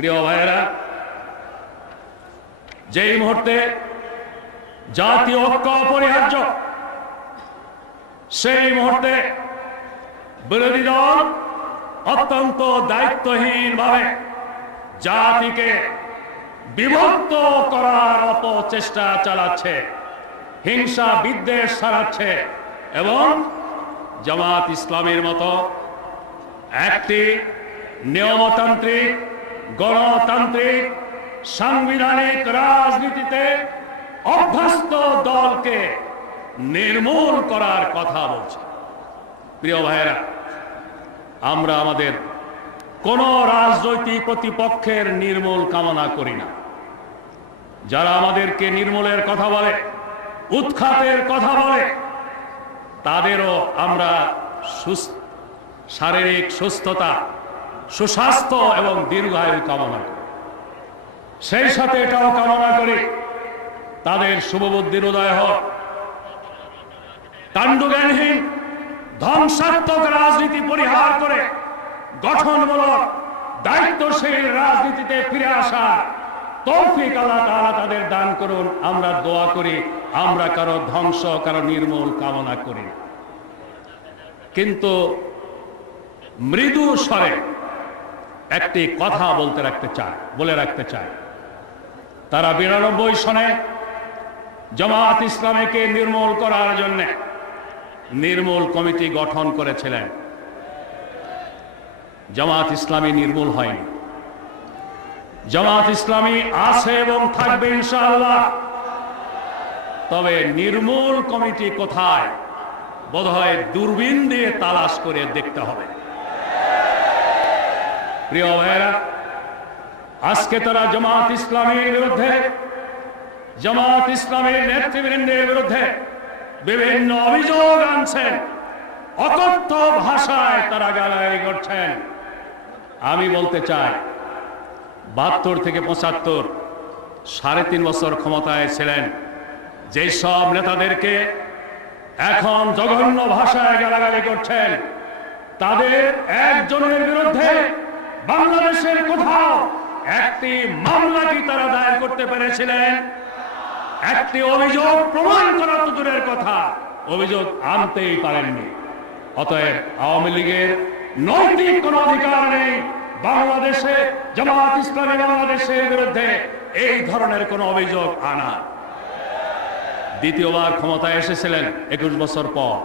প্রিয় ভাইয়েরা, যেই মুহূর্তে জাতীয় ঐক্য অপরিহার্য, সেই মুহূর্তে বিরোধী দল অত্যন্ত দায়িত্বহীনভাবে জাতিকে বিভক্ত করার অপচেষ্টা চালাচ্ছে, হিংসা বিদ্বেষ সারাচ্ছে এবং জামাত ইসলামের মতো একটি নিয়মতান্ত্রিক গণতান্ত্রিক সাংবিধানিক রাজনীতিতে অভ্যস্ত দলকে নির্মূল করার কথা বলছে। প্রিয় ভাইয়েরা, আমরা আমাদের কোন রাজনৈতিক প্রতিপক্ষের নির্মূল কামনা করি না। যারা আমাদেরকে নির্মূলের কথা বলে, উৎখাতের কথা বলে, তাদেরও আমরা শারীরিক সুস্থতা সুস্বাস্থ্য এবং দীর্ঘায়ু কামনা সেই সাথে এটাও কামনা করি, তাদের শুভবুদ্ধির উদয় হোক। কাণ্ডজ্ঞানহীন ধ্বংসাত্মক রাজনীতি পরিহার করে গঠনমূলক, দায়িত্বশীল রাজনীতিতে ফিরে আসা তৌফিক আল্লাহ তাআলা তাদের দান করুন। আমরা দোয়া করি, আমরা কারও ধ্বংস, কারও নির্মূল কামনা করি। কিন্তু মৃদু স্বরে একটি কথা বলতে রাখতে চায়, বলে রাখতে চায়। তারা বিরানব্বই সনে জামাত ইসলামীকে নির্মূল করার জন্য নির্মূল কমিটি গঠন করেছিলেন। জামাত ইসলামী নির্মূল হয়নি। জামাত ইসলামী আছে এবং থাকবে ইনশাআল্লাহ। তবে নির্মূল কমিটি কোথায়, বোধহয় দূরবীন দিয়ে তালাশ করে দেখতে হবে। প্রিয় ভাইয়েরা, আজকে তারা জামাত ইসলামীর বিরুদ্ধে, জামাত ইসলামের নেতৃবৃন্দের বিরুদ্ধে বিভিন্ন অভিযোগ আনছেন, অকথ্য ভাষায় তারা গালাগালি করছেন। আমি বলতে চাই, বাহাত্তর থেকে পঁচাত্তর, সাড়ে তিন বছর ক্ষমতায় ছিলেন, যেই সব নেতাদেরকে এখন জঘন্য ভাষায় গালাগালি করছেন, তাদের একজনের বিরুদ্ধে বাংলাদেশের কোথাও একটি মামলা কি তারা দায়ের করতে পেরেছিলেন? একটি অভিযোগ প্রমাণ করা তো দূরের কথা। অভিযোগ আনতেই পারেননি। অতএব আওয়ামী লীগের নৈতিক কোন অধিকার নেই। বাংলাদেশে, জামাত ইসলামী বাংলাদেশের বিরুদ্ধে এই ধরনের কোন অভিযোগ আনা দ্বিতীয়বার ক্ষমতায় এসেছিলেন একুশ বছর পর।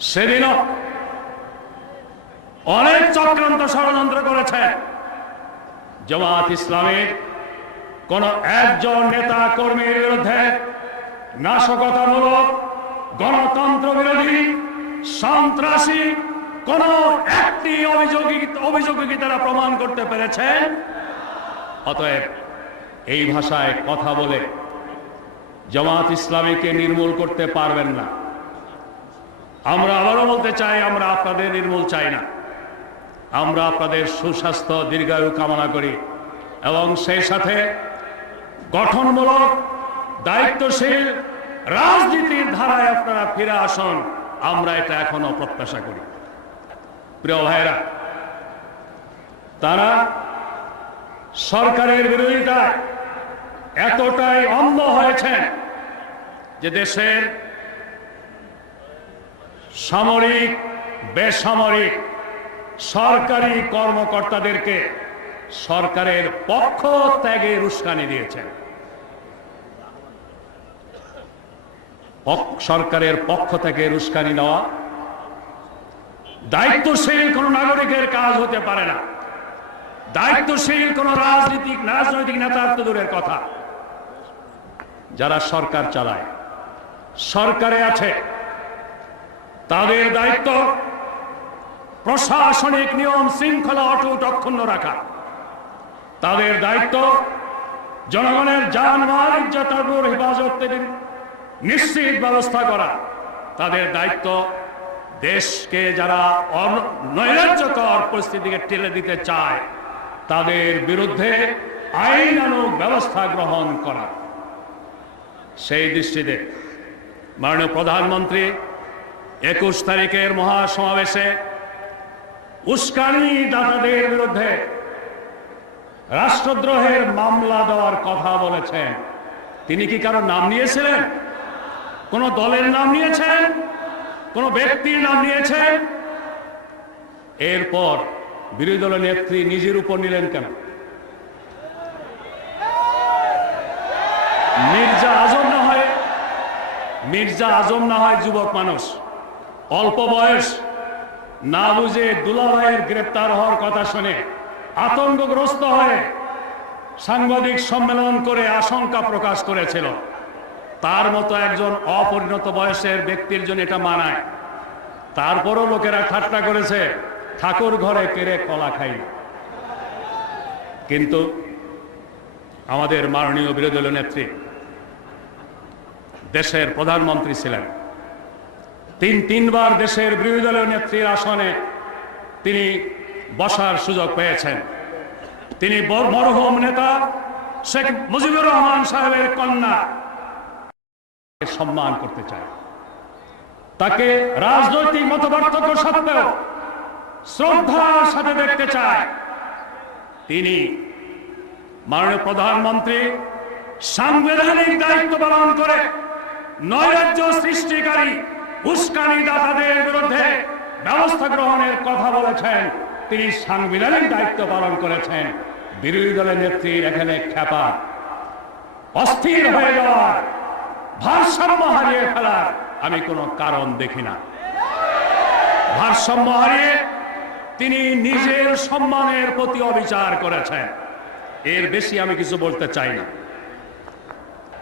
সেদিনও অনেক চক্রান্ত ষড়যন্ত্র করেছে। জামাত ইসলামের কোন একজন নেতা কর্মীর বিরুদ্ধে নাশকতামূলক গণতন্ত্র বিরোধী সন্ত্রাসী কোন একটি অভিযোগী অভিযোগে তারা প্রমাণ করতে পেরেছেন অতএব এই ভাষায় কথা বলে জামাত ইসলামীকে নির্মূল করতে পারবেন না। আমরা আবারও বলতে চাই, আমরা আপনাদের নির্মূল চাই না। আমরা আপনাদের সুস্বাস্থ্য, দীর্ঘায়ু কামনা করি। এবং সেই সাথে গঠনমূলক, দায়িত্বশীল রাজনীতির ধারায় আপনারা ফিরে আসুন। আমরা এটা এখনও প্রত্যাশা করি। প্রিয় ভাইরা তারা সরকারের বিরোধিতায় এতটাই অন্ধ হয়েছেন যে দেশের সামরিক, বেসামরিক সরকারি কর্মকর্তাদেরকে সরকারের পক্ষ ত্যাগের উস্কানি দিয়েছেন। সরকারের পক্ষ থেকে উস্কানি দেওয়া দায়িত্বশীল কোন নাগরিকের কাজ হতে পারে না। দায়িত্বশীল কোন রাজনীতিক, রাজনৈতিক নেতার তো দূরের কথা। যারা সরকার চালায়, সরকারে আছে, তাদের দায়িত্ব প্রশাসনিক নিয়ম শৃঙ্খলা অটুট অক্ষুণ্ণ রাখা। তাদের দায়িত্ব জনগণের যানবাহন ইজ্জতাবুর হেফাজত নিশ্চিত ব্যবস্থা করা। তাদের দায়িত্ব দেশকে যারা নৈরাজ্যকর পরিস্থিতিকে ঠেলে দিতে চায়, তাদের বিরুদ্ধে আইনানুগ ব্যবস্থা গ্রহণ করা। সেই দৃষ্টিতে মাননীয় প্রধানমন্ত্রী একুশ তারিখের মহাসমাবেশে উস্কানি দাতাদের বিরুদ্ধে রাষ্ট্রদ্রোহের মামলা দেওয়ার কথা বলেছেন। তিনি কি কারও নাম নিয়েছিলেন? কোন দলের নাম নিয়েছেন? কোন ব্যক্তির নাম নিয়েছেন? এরপর বিরোধী দলের নেত্রী নিজের উপর নিলেন কেন? মির্জা আজম না হয়, মির্জা আজম না হয় যুবক মানুষ, অল্প বয়স। না বুঝে দুলাভাইয়ের গ্রেপ্তার হওয়ার কথা শুনে আতঙ্কগ্রস্ত হয়ে সাংবাদিক সম্মেলন করে আশঙ্কা প্রকাশ করেছিল। তার মতো একজন অপরিণত বয়সের ব্যক্তির জন্য এটা মানায়। তারপরও লোকেরা ঠাট্টা করেছে, ঠাকুর ঘরে কেড়ে কলা খাই কিন্তু আমাদের মাননীয় বিরোধী দলীয় নেত্রী, দেশের প্রধানমন্ত্রী ছিলেন। তিন তিনবার দেশের বিরোধী দলীয় নেত্রীর আসনে তিনি বসার সুযোগ পেয়েছেন। তিনি মরহুম নেতা শেখ মুজিবুর রহমান সাহেবের কন্যা। সম্মান করতে চায়। তাকে রাজনৈতিক মতপার্থক্য সত্ত্বেও শ্রদ্ধার সাথে দেখতে চায়। তিনি মাননীয় প্রধানমন্ত্রী সাংবিধানিক দায়িত্ব পালন করে নৈরাজ্য সৃষ্টিকারী উস্কানি দাতাদের বিরুদ্ধে ব্যবস্থা গ্রহণের কথা বলেছেন। তিনি সাংবিধানিক দায়িত্ব পালন করেছেন। বিরোধী দলের নেত্রীর এখানে খ্যাপা। অস্থির হয়ে যাওয়ার ভারসাম্য হারিয়ে ফেলার আমি কোনো কারণ দেখি না। ভারসাম্য হারিয়ে তিনি নিজের সম্মানের প্রতি অবিচার করেছেন। এর বেশি আমি কিছু বলতে চাই না।